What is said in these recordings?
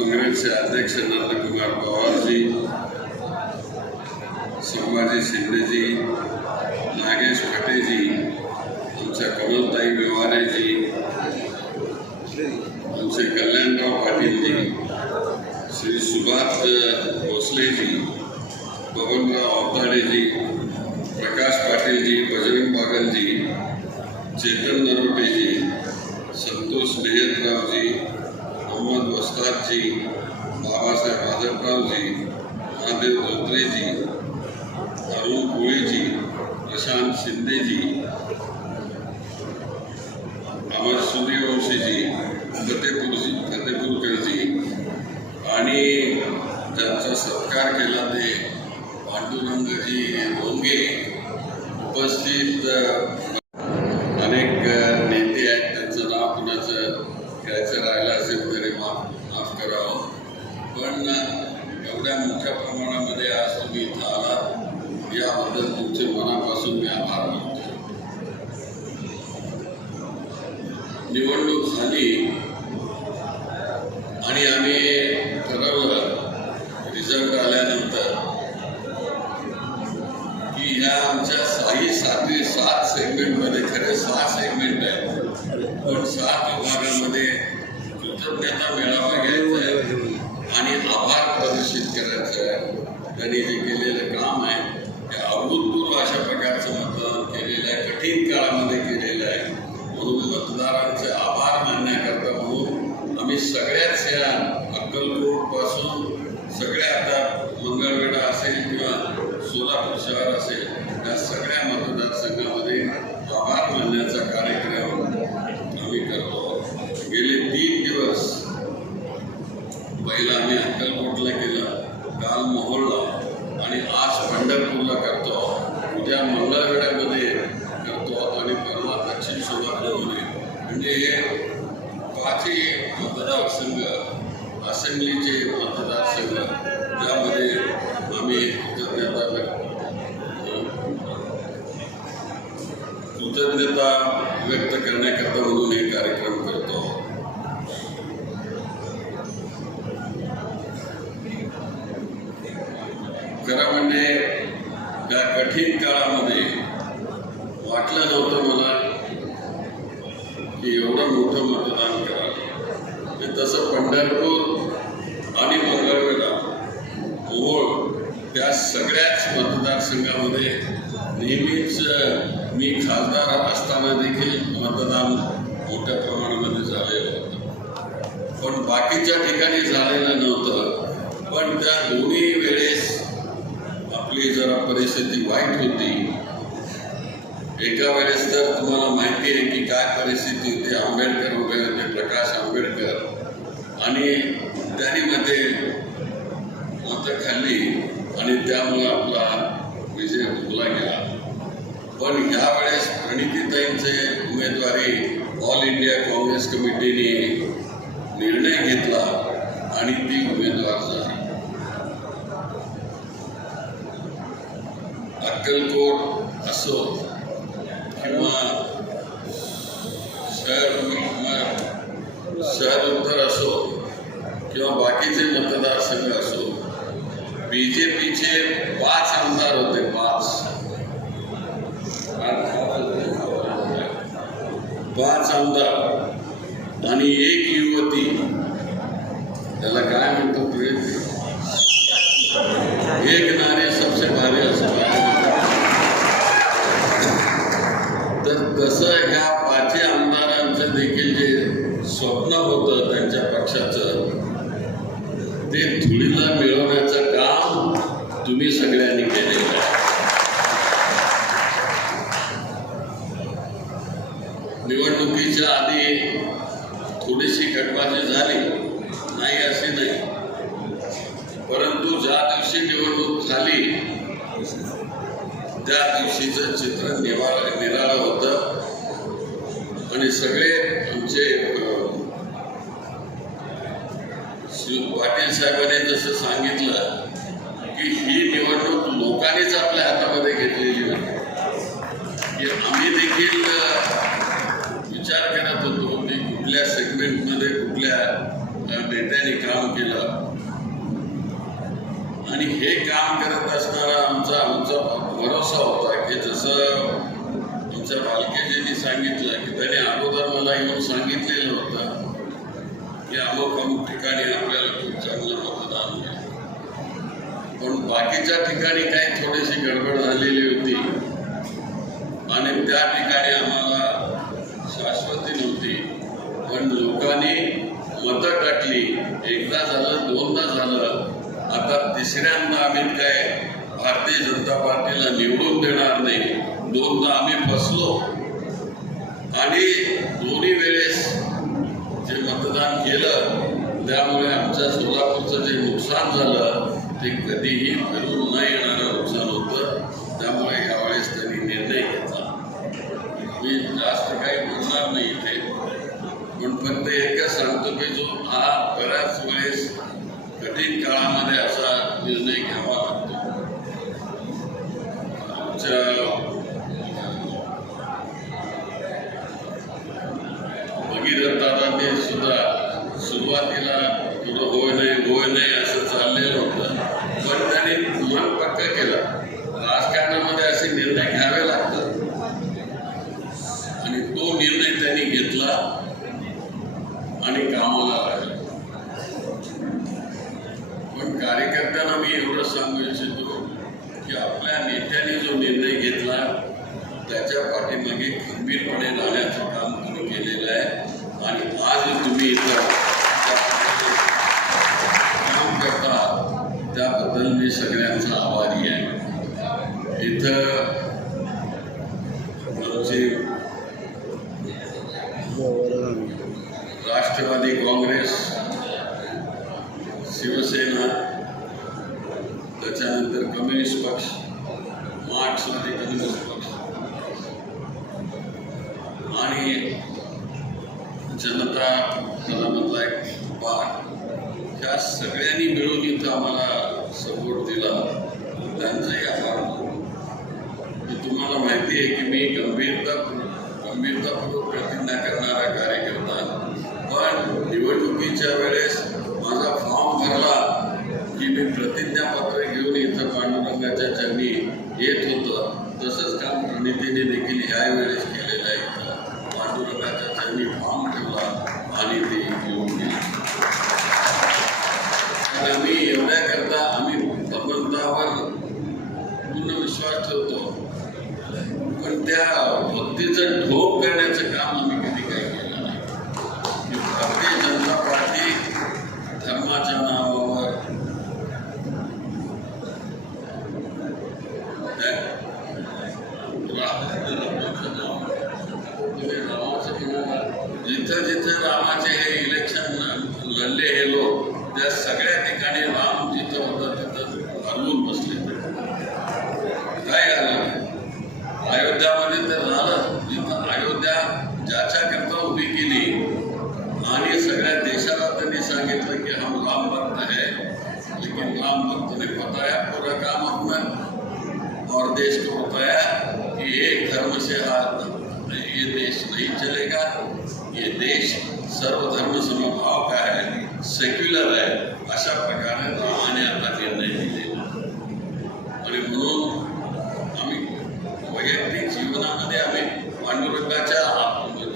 काँग्रेसचे अध्यक्ष नंदकुमार पवारजी संभाजी शिंदेजी नागेश भटेजी आमच्या कमलताई व्यवहारेजी आमचे कल्याणराव पाटीलजी श्री सुभाष भोसले भोसलेजी बबनराव अवताडेजी प्रकाश पाटीलजी बजरंग बागलजी चेतन नरोटे नरोटेजी संतोष मेहतरावजी मोहम्मद वस्तादजी बाबासाहेब माधवरावजी महादेव धोत्रेजी अरुण कोळीजी प्रशांत शिंदेजी अमर सूर्यवंशीजी फतेपूरजी फतेपूरकरजी आणि त्यांचा सत्कार केला ते पांडुरंगजी भोंगे पण एवढ्या मोठ्या प्रमाणामध्ये आज तुम्ही इथं आला याबद्दल तुमचे मनापासून मी आभार मानतो. निवडणूक झाली आणि आम्ही ठरवलं रिझल्ट आल्यानंतर की ह्या आमच्या साई सातवी सात सेगमेंटमध्ये खरे सहा सेगमेंट आहेत पण सात विभागामध्ये कृतज्ञता मेळावा घ्यायचा आहे. आणि आभार प्रदर्शित करायचं त्यांनी जे केलेलं काम आहे ते अभूतपूर्व अशा प्रकारचं मतदान केलेलं आहे कठीण काळामध्ये केलेलं आहे. म्हणून मतदारांचे आभार मानण्याकरता म्हणून आम्ही सगळ्याच या अक्कलकोटपासून सगळ्या आता मंगळवेढा असेल किंवा सोलापूर शहर असेल या सगळ्या मतदारसंघामध्ये आभार मानण्याचा कार्यक्रम आम्ही करतो गेले तीन दिवस पहिला आम्ही अक्कलकोटला केलं काल मोहोळला आणि आज पंढरपूरला करतो उद्या मंगळवेढ्यामध्ये करतो आणि परवा दक्षिण सोलापूरमध्ये म्हणजे हे पाचही मतदारसंघ असेंब्लीचे मतदारसंघ ज्यामध्ये आम्ही कृतज्ञता व्यक्त कृतज्ञता व्यक्त करण्याकरता म्हणून हे कार्यक्रम करतो. सगळ्याच मतदारसंघामध्ये नेहमीच मी खासदार असताना देखील मतदान मोठ्या प्रमाणामध्ये झालेलं होतं. पण बाकीच्या ठिकाणी झालेलं नव्हतं. पण त्या दोन्ही वेळेस आपली जरा परिस्थिती वाईट होती. एका वेळेस तर तुम्हाला माहिती आहे की काय परिस्थिती होती. आंबेडकर उभे होते प्रकाश आंबेडकर. आणि त्यांनी मध्ये मतं खाल्ली. आणि त्यामुळे आपला विजय हुकला गेला. पण ह्या प्रणितीताईंचे उमेदवारी ऑल इंडिया काँग्रेस कमिटीने निर्णय घेतला आणि ती उमेदवार झाली. अक्कलकोट असो किंवा शहर शहर उत्तर असो किंवा बाकीचे मतदारसंघ असो बी जे पीचे पाच आमदार होते पाच. पाच आमदार. आणि एक युवती. त्याला काय म्हणतो एक नारे सबसे भारी असं तर तसं ह्या पाचही आमदारांचं देखील जे स्वप्न होतं त्यांच्या पक्षाचं ते धुळीला मिळवण्याचा काम तुम्ही सगळ्यांनी केलेलं आहे निवडणुकीच्या आधी थोडीशी गटबाजी झाली. नाही असे नाही. परंतु ज्या दिवशी निवडणूक झाली त्या दिवशीचं चित्र निवार निराळं होतं. आणि सगळे आमचे पाटील साहेबांनी जसं सांगितलं की ही निवडणूक लोकांनीच आपल्या हातामध्ये घेतलेली होती. की आम्ही देखील विचार करत होतो की कुठल्या सेगमेंटमध्ये कुठल्या नेत्याने नेत्यांनी काम केलं. आणि हे काम करत असणारा आमचा आमचा भरोसा होता की जसं आमच्या बालकेजींनी सांगितलं की त्याने अगोदर मला येऊन सांगितलेलं होतं की अमुक अमुक ठिकाणी आपल्याला खूप चांगलं मतदान मिळेल. पण बाकीच्या ठिकाणी काही थोडीशी गडबड झालेली होती. आणि त्या ठिकाणी आम्हाला शाश्वती नव्हती. पण लोकांनी मतं टाकली एकदा झालं दोनदा झालं. आता तिसऱ्यांदा आम्ही काय भारतीय जनता पार्टीला निवडून देणार नाही. दोनदा आम्ही फसलो. आणि दोन्ही वेळेस जे मतदान केलं त्यामुळे आमच्या सोलापूरचं जे नुकसान झालं ते कधीही फिरून न येणारं नुकसान होतं त्यामुळे यावेळेस त्यांनी निर्णय घेतला. मी जास्त काही बोलणार नाही इथे पण फक्त एकच सांगतो की जो हा बऱ्याच वेळेस कठीण काळामध्ये असा निर्णय घ्यावा लागतो. आमच्या भगीरथ दादांनी सुद्धा सुरुवातीला तुझं होय नाही होय नाही नेत्यांनी जो निर्णय घेतला. त्याच्या पाठीमागे खंबीरपणे काम तुम्ही केलेलं आहे. आज तुम्ही इथं काम करता, त्याबद्दल मी सगळ्यांचा आभारी आहे. इथं राष्ट्रवादी काँग्रेस, शिवसेना कम्युनिस्ट पक्ष मार्क्सवादी कम्युनिस्ट आणि जनता दलामधला एक भाग ह्या सगळ्यांनी मिळून इथं आम्हाला सपोर्ट दिला. त्यांचाही आभार मी तुम्हाला माहिती आहे की मी गंभीरता गंभीरतापूर्वक प्रतिज्ञा करणारा कार्यकर्ता. पण निवडणुकीच्या वेळेस माझा फॉर्म भरला की मी प्रतिज्ञापत्र घेऊन इथं पांडुरंगाच्या चरणी येत होतं. तसंच काम प्रणितीने देखील ह्या वेळेस केलेलं आहे. इथं पांडुरंगाच्या चरणी फॉर्म ठेवला आणि ते घेऊन गेले. आम्ही एवढ्याकरता आम्ही भगवंतावर पूर्ण विश्वास ठेवतो. पण त्या भक्तीचं ढोक देश नहीं चलेगा। ये देश सर्वधर्म समभाव का है सेक्युलर है, अशा प्रकारे रामाने आता निर्णय म्हणून आम्ही वैयक्तिक जीवनामध्ये आम्ही पांडुरंगाच्या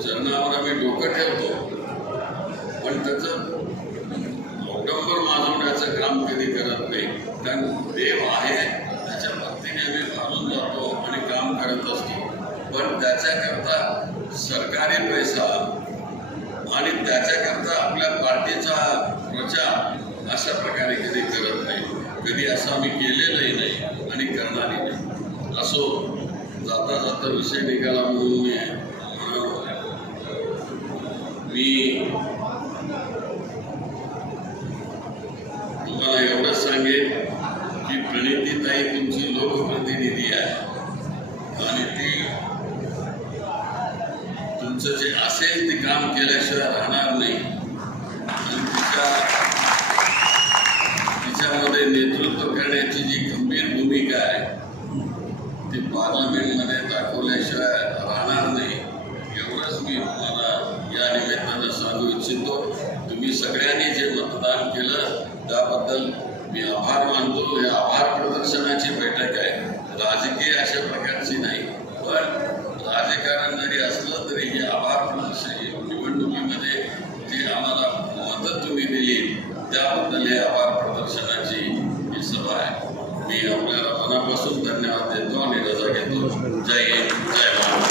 चरणावर आम्ही डोकं ठेवतो. पण त्याचं माजवण्याचं काम कधी करत नाही, कारण देव आहे, त्याच्या भक्तीने आम्ही जातो आणि काम करत असतो. पण त्याच्याकरता सरकारी पैसा आणि त्याच्याकरता आपल्या पार्टीचा प्रचार अशा प्रकारे कधी करत नाही. कधी असं आम्ही केलेलंही नाही आणि करणारही नाही. असो जाता जाता विषय निघाला म्हणून मी तुम्हाला एवढंच सांगेन की प्रणितीताई तुमची लोकप्रतिनिधी आहे. आणि ती तुमचं जे असेल ते काम केल्याशिवाय राहणार नाही। तिच्या तिच्यामध्ये नेतृत्व करण्याची जी गंभीर भूमिका आहे ती पार्लमेंटमध्ये दाखवल्याशिवाय राहणार नाही। एवढंच मी तुम्हाला या निमित्तानं सांगू इच्छितो तुम्ही सगळ्यांनी जे मतदान केलं, त्याबद्दल मी आभार मानतो हे असलं